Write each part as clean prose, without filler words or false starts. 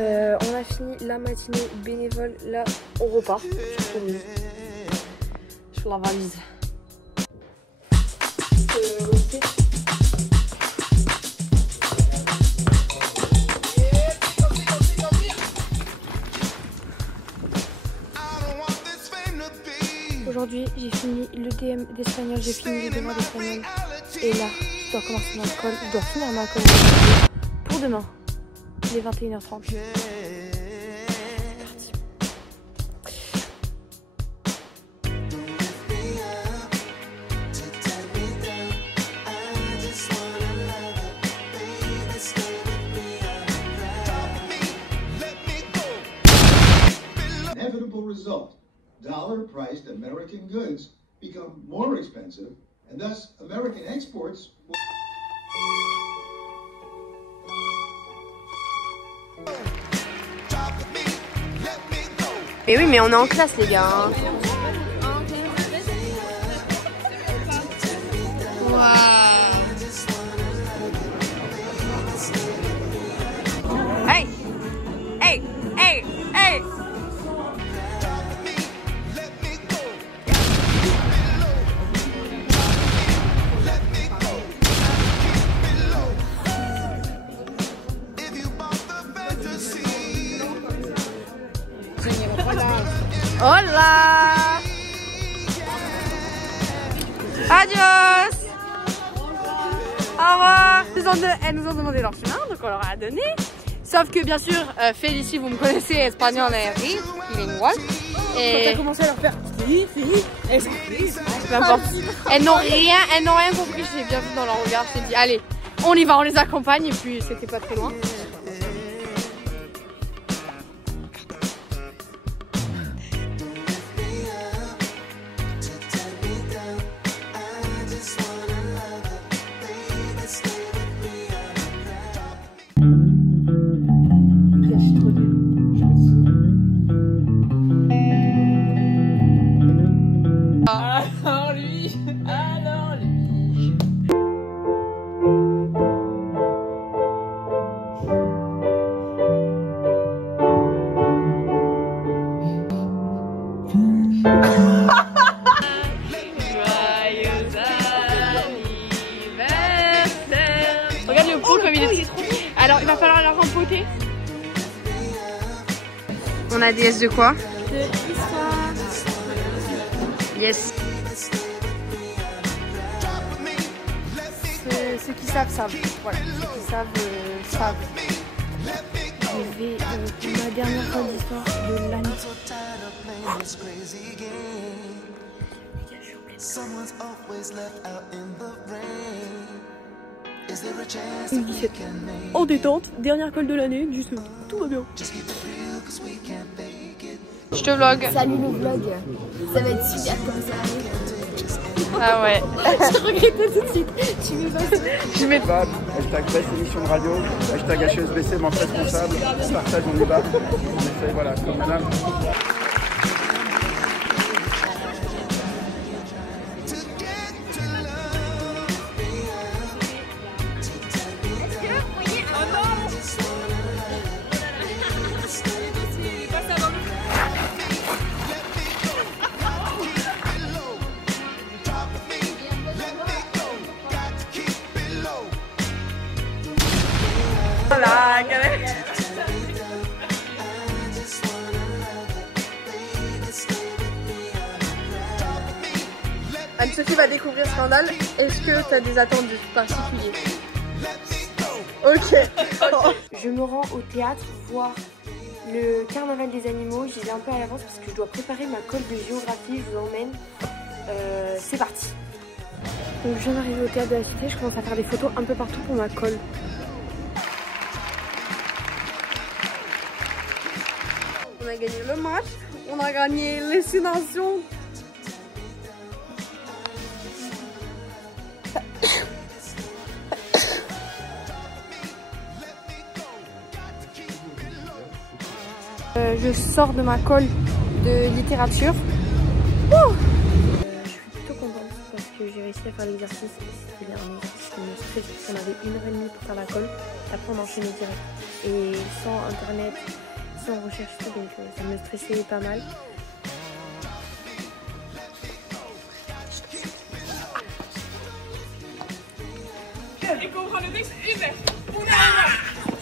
On a fini la matinée bénévole, là on repart sur la valise. Aujourd'hui j'ai fini le DM d'espagnol, j'ai fini les devoirs d'espagnol et là je dois commencer ma colle, je dois finir ma colle pour demain. Il est 21h30. Inevitable result. Dollar-priced American goods become more expensive, and thus American exports will... Mais oui, mais on est en classe, les gars. Hein. Hey! Hey! Hey! Hey! Hola! Adios! Au revoir! Elles nous ont demandé leur chemin, donc on leur a donné. Sauf que bien sûr, Félicie, vous me connaissez, espagnol et bilingual. Et quand t'as commencé à leur faire peu importe. Elles n'ont rien compris, j'ai bien vu dans leur regard. J'ai dit, allez, on y va, on les accompagne, et puis c'était pas très loin. Regarde le pot comme il est triste. Alors il va falloir la rempoter. On a des S de quoi? de histoire. Yes. Ceux qui savent, savent. Voilà, ceux qui savent, savent. Je vais ma dernière fois d'histoire de l'année. Une 17. En détente, dernière colle de l'année, du seul. Tout va bien. Je te vlog. Salut le vlog. Ça va être super comme ça. Ah ouais. Je regrette tout de suite. Tu mets pas ça. Je mets pas. Hashtag best émission de radio, hashtag HSBC, manque responsable, partage on y va. On essaye, voilà, comme madame. Voilà, Anne-Sophie va découvrir Scandale. Est-ce que tu as des attentes particuliers? Ok. Je me rends au théâtre voir le carnaval des animaux. J'y vais un peu à l'avance parce que je dois préparer ma colle de géographie. Je vous emmène. C'est parti. Donc je viens d'arriver au théâtre de la Cité. Je commence à faire des photos un peu partout pour ma colle. On a gagné le match, on a gagné les 6 nations. Je sors de ma colle de littérature. Je suis plutôt contente parce que j'ai réussi à faire l'exercice. C'était un exercice qui me stressait. On avait 1h30 pour faire la colle. après on enchaînait direct. Et sans internet, sans recherche, tout, donc ça me stressait pas mal.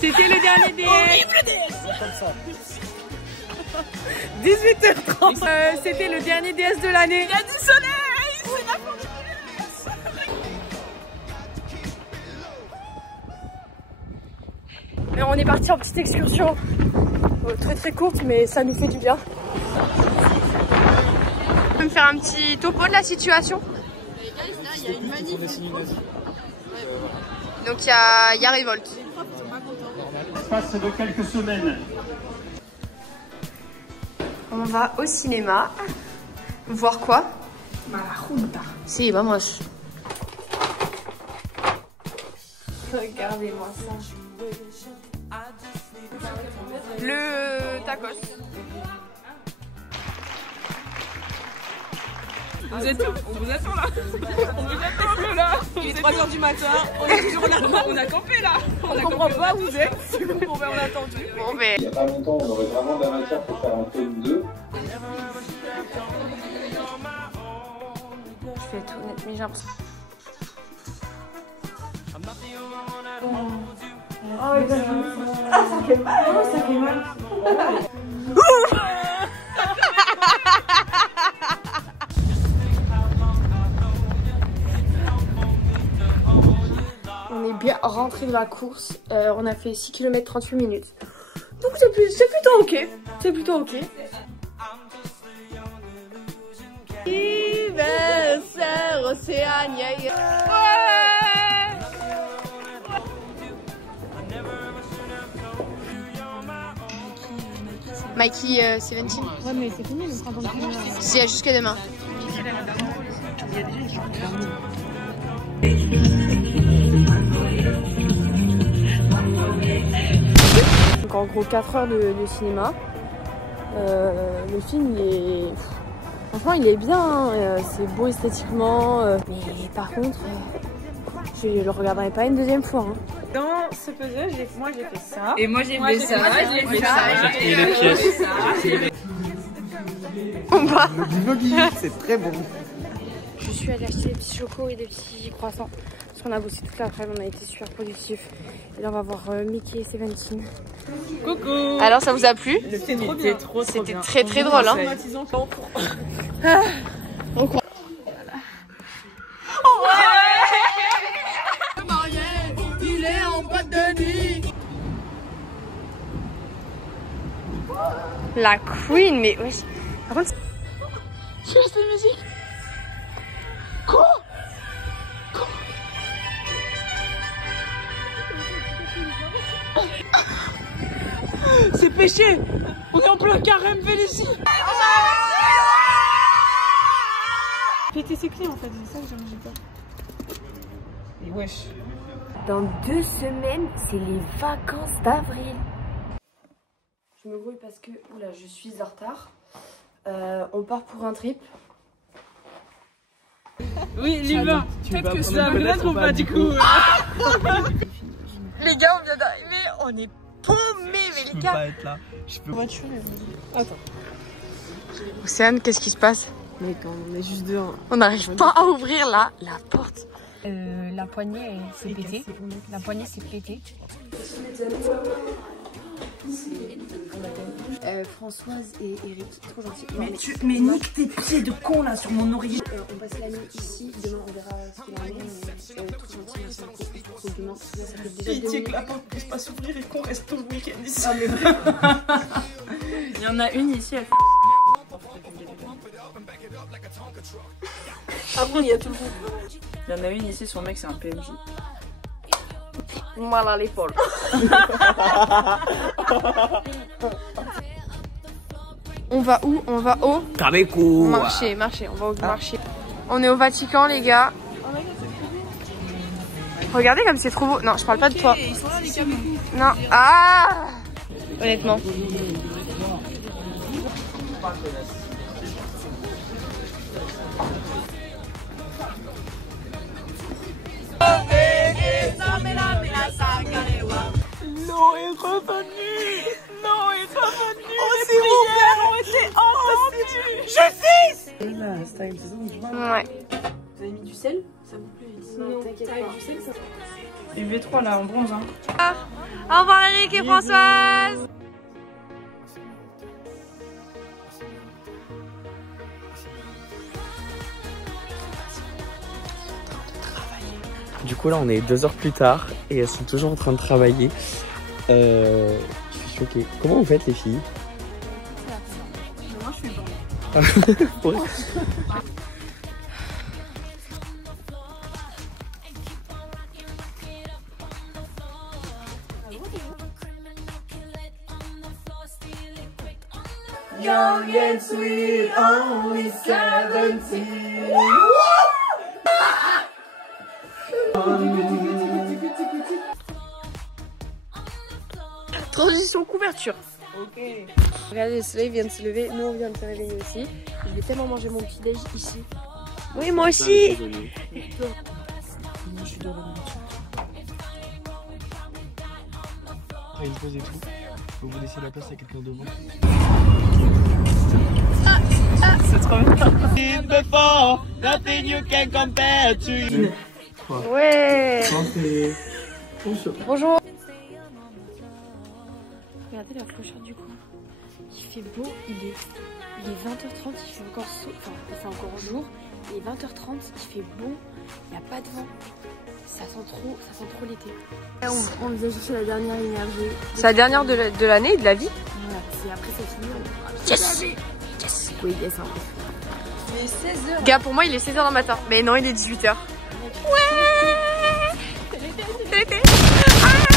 C'était le dernier DS. 18h30. C'était le dernier DS de l'année. Il y a du soleil. C'est la fin du DS. Et on est parti en petite excursion. Très très courte, mais ça nous fait du bien. On va me faire un petit topo de la situation. Il y a une manif. Donc il y a révolte. L'espace de quelques semaines. On va au cinéma. Voir quoi? Malajunta. Si, vamos. Regardez-moi ça. Le tacos. Vous êtes où? On vous attend là. On vous attend un peu là. Il est 3h du matin. On est toujours là. On a campé là. On comprend pas où vous êtes. Bon ben on a attendu. Bon ben. Il n'y a pas longtemps, on aurait vraiment de la matière pour faire un tome 2. Je fais tout net, mais j'ai l'impression. Oh, il ah, ça fait mal. Oh, ça fait mal. On est bien rentré de la course. On a fait 6 km 38 minutes. Donc c'est plutôt ok. C'est plutôt ok. Mikey 17. Ouais, mais c'est fini le printemps de Cunard. Si, jusqu'à demain. Donc en gros 4 heures de cinéma. Le film il est... Franchement il est bien, hein. C'est beau esthétiquement. Mais par contre, je le regarderai pas une deuxième fois. Hein. Dans ce puzzle, moi j'ai fait ça. Et moi j'ai fait ça. J'ai fait ça. Et les pièces. On va. C'est très bon. Je suis allée acheter des petits chocos et des petits croissants. Parce qu'on a bossé toute l'après-midi, on a été super productifs. Et là on va voir Mickey et 17. Coucou. Alors ça vous a plu? Le film était trop bien. C'était très très drôle. Hein. Il est en boîte de nuit. La Queen, mais oui. Par contre, c'est la musique. Quoi? C'est péché. On est en plein carême, Félicie. Péter ses clés en fait, c'est ça que j'ai peur. Et wesh. Dans 2 semaines, c'est les vacances d'avril. Je me grouille parce que oula, je suis en retard. On part pour un trip. Oui, l'humain. Peut-être que ça peut-être ou pas du coup. Les gars, on vient d'arriver, on est paumés, mais les gars. Pas être là. Je peux... Voiture. Attends. Océane, qu'est-ce qui se passe? Mais quand on est juste dehors. On n'arrive pas à ouvrir la porte. La poignée s'est pétée. La poignée s'est pétée. Françoise et Eric, trop gentils. Mais nique tes pieds de con là sur mon oreiller. On passe la nuit ici, demain on verra ce qu'il en est. Trop gentil, merci beaucoup. Demain, ça fait déjà Pitié que la porte puisse pas s'ouvrir et qu'on reste tout le week-end ici. Il y en a une ici, elle fait. Après il y a tout le monde. Il y en a une ici, son mec c'est un PMJ. mal à l'épaule. On va où? On va au marché, on va au marché. On est au Vatican les gars. Regardez comme c'est trop beau. Non, je parle pas de toi. Ils sont là les camions. Non. Ah. Honnêtement. Non, est revenu. Non, est revenu. Oh, s'il vous plaît, ont été entendues. Je fils. Ouais. Vous avez mis du sel? Ça vous plaît? Non, t'inquiète pas. Du sel, ça... Et V3 là en bronze. Hein. Au revoir Eric et Françoise. Du coup là on est 2 heures plus tard et elles sont toujours en train de travailler. Je suis choquée. Comment vous faites les filles? Moi je suis bon. Ouais. Young and sweet, only 17. Transition couverture. Ok. Regardez, le soleil vient de se lever. Nous, on vient de se réveiller aussi. Je vais tellement manger mon petit déj ici. Oui, moi aussi. Je suis dans la nourriture. Après une pause et tout, faut vous laisser la place à quelqu'un devant. C'est trop bien. Before, nothing you can compare to you. Ouais. Bonjour. Regardez la clochette du coin. Il fait beau, il est 20h30, il fait encore c'est encore jour. Il est 20h30, il fait beau, il n'y a pas de vent. Ça sent trop l'été. On vient chercher la dernière énergie. C'est la dernière de l'année et de la vie. Voilà, c'est après ça finit. Yes. Yes. Oui, yes, un peu. Il est 16h. Gars, pour moi il est 16h du matin. Mais non, il est 18h. Ouais. C'est l'été. Ah.